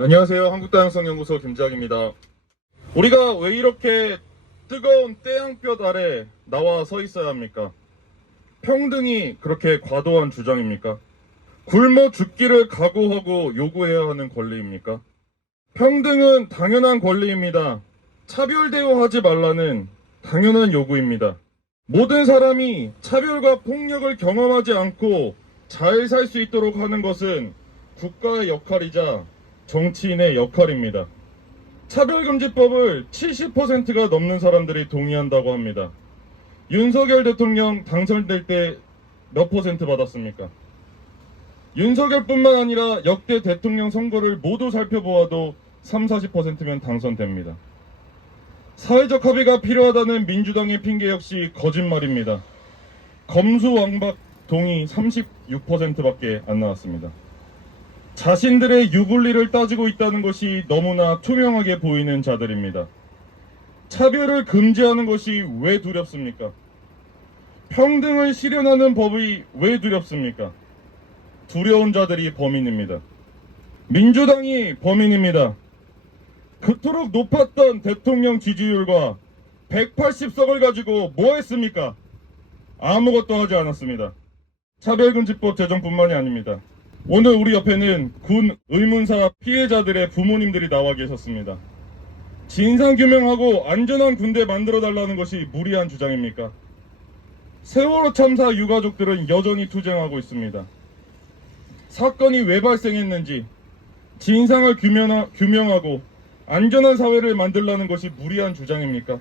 안녕하세요. 한국다양성연구소 김재학입니다. 우리가 왜 이렇게 뜨거운 태양볕 아래 나와 서 있어야 합니까? 평등이 그렇게 과도한 주장입니까? 굶어 죽기를 각오하고 요구해야 하는 권리입니까? 평등은 당연한 권리입니다. 차별 대우하지 말라는 당연한 요구입니다. 모든 사람이 차별과 폭력을 경험하지 않고 잘 살 수 있도록 하는 것은 국가의 역할이자 정치인의 역할입니다. 차별금지법을 70%가 넘는 사람들이 동의한다고 합니다. 윤석열 대통령 당선될 때 몇 퍼센트 받았습니까? 윤석열뿐만 아니라 역대 대통령 선거를 모두 살펴보아도 30-40%면 당선됩니다. 사회적 합의가 필요하다는 민주당의 핑계 역시 거짓말입니다. 검수완박 동의 36%밖에 안 나왔습니다. 자신들의 유불리를 따지고 있다는 것이 너무나 투명하게 보이는 자들입니다. 차별을 금지하는 것이 왜 두렵습니까? 평등을 실현하는 법이 왜 두렵습니까? 두려운 자들이 범인입니다. 민주당이 범인입니다. 그토록 높았던 대통령 지지율과 180석을 가지고 뭐 했습니까? 아무것도 하지 않았습니다. 차별금지법 제정뿐만이 아닙니다. 오늘 우리 옆에는 군 의문사 피해자들의 부모님들이 나와 계셨습니다. 진상규명하고 안전한 군대 만들어달라는 것이 무리한 주장입니까? 세월호 참사 유가족들은 여전히 투쟁하고 있습니다. 사건이 왜 발생했는지 진상을 규명하고 안전한 사회를 만들라는 것이 무리한 주장입니까?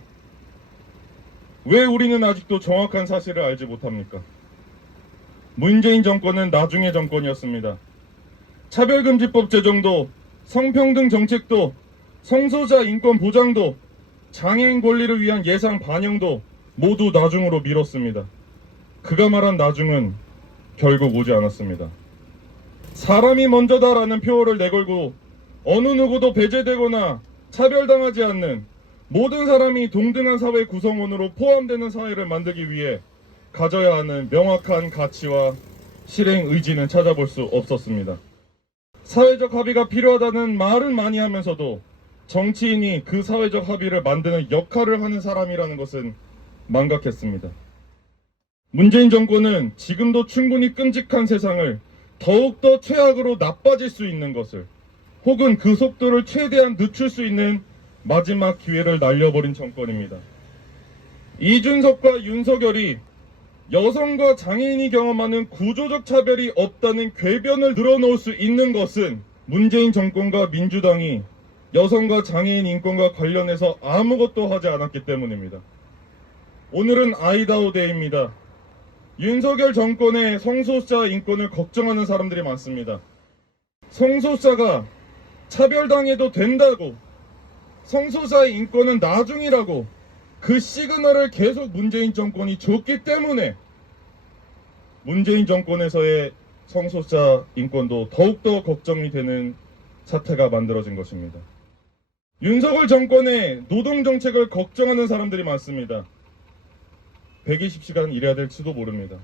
왜 우리는 아직도 정확한 사실을 알지 못합니까? 문재인 정권은 나중의 정권이었습니다. 차별금지법 제정도, 성평등 정책도, 성소수자 인권 보장도, 장애인 권리를 위한 예산 반영도 모두 나중으로 미뤘습니다. 그가 말한 나중은 결국 오지 않았습니다. 사람이 먼저다라는 표어를 내걸고 어느 누구도 배제되거나 차별당하지 않는 모든 사람이 동등한 사회 구성원으로 포함되는 사회를 만들기 위해 가져야 하는 명확한 가치와 실행 의지는 찾아볼 수 없었습니다. 사회적 합의가 필요하다는 말은 많이 하면서도 정치인이 그 사회적 합의를 만드는 역할을 하는 사람이라는 것은 망각했습니다. 문재인 정권은 지금도 충분히 끔찍한 세상을 더욱더 최악으로 나빠질 수 있는 것을 혹은 그 속도를 최대한 늦출 수 있는 마지막 기회를 날려버린 정권입니다. 이준석과 윤석열이 여성과 장애인이 경험하는 구조적 차별이 없다는 궤변을 늘어놓을 수 있는 것은 문재인 정권과 민주당이 여성과 장애인 인권과 관련해서 아무것도 하지 않았기 때문입니다. 오늘은 아이다호 데이입니다. 윤석열 정권의 성소수자 인권을 걱정하는 사람들이 많습니다. 성소수자가 차별당해도 된다고, 성소수자의 인권은 나중이라고 그 시그널을 계속 문재인 정권이 줬기 때문에 문재인 정권에서의 성소수자 인권도 더욱더 걱정이 되는 사태가 만들어진 것입니다. 윤석열 정권의 노동정책을 걱정하는 사람들이 많습니다. 120시간 일해야 될지도 모릅니다.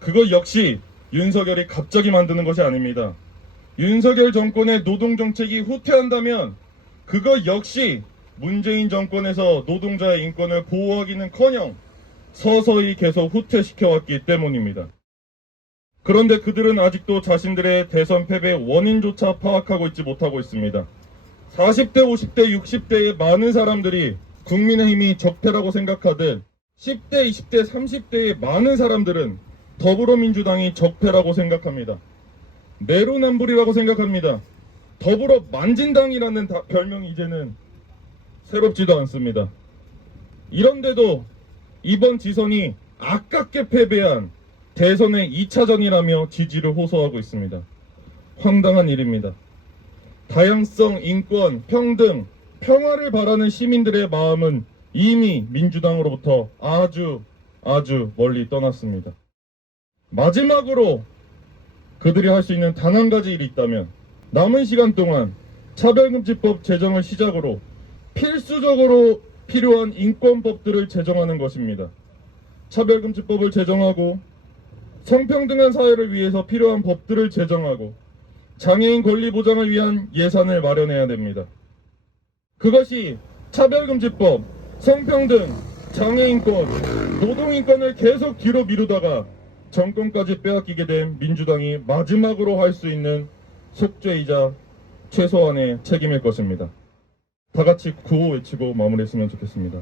그것 역시 윤석열이 갑자기 만드는 것이 아닙니다. 윤석열 정권의 노동정책이 후퇴한다면 그것 역시 문재인 정권에서 노동자의 인권을 보호하기는커녕 서서히 계속 후퇴시켜왔기 때문입니다. 그런데 그들은 아직도 자신들의 대선 패배의 원인조차 파악하고 있지 못하고 있습니다. 40대, 50대, 60대의 많은 사람들이 국민의힘이 적폐라고 생각하듯 10대, 20대, 30대의 많은 사람들은 더불어민주당이 적폐라고 생각합니다. 내로남불이라고 생각합니다. 더불어 만진당이라는 별명이 이제는 새롭지도 않습니다. 이런데도 이번 지선이 아깝게 패배한 대선의 2차전이라며 지지를 호소하고 있습니다. 황당한 일입니다. 다양성, 인권, 평등, 평화를 바라는 시민들의 마음은 이미 민주당으로부터 아주 멀리 떠났습니다. 마지막으로 그들이 할 수 있는 단 한 가지 일이 있다면 남은 시간 동안 차별금지법 제정을 시작으로 필수적으로 필요한 인권법들을 제정하는 것입니다. 차별금지법을 제정하고 성평등한 사회를 위해서 필요한 법들을 제정하고 장애인 권리 보장을 위한 예산을 마련해야 됩니다. 그것이 차별금지법, 성평등, 장애인권, 노동인권을 계속 뒤로 미루다가 정권까지 빼앗기게 된 민주당이 마지막으로 할 수 있는 속죄이자 최소한의 책임일 것입니다. 다 같이 구호 외치고 마무리했으면 좋겠습니다.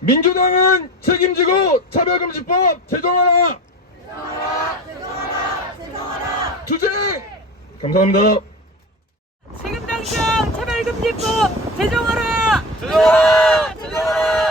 민주당은 책임지고 차별금지법 제정하라! 제정하라! 투쟁! 감사합니다. 지금 당장 차별금지법 제정하라! 제정하라! 제정하라!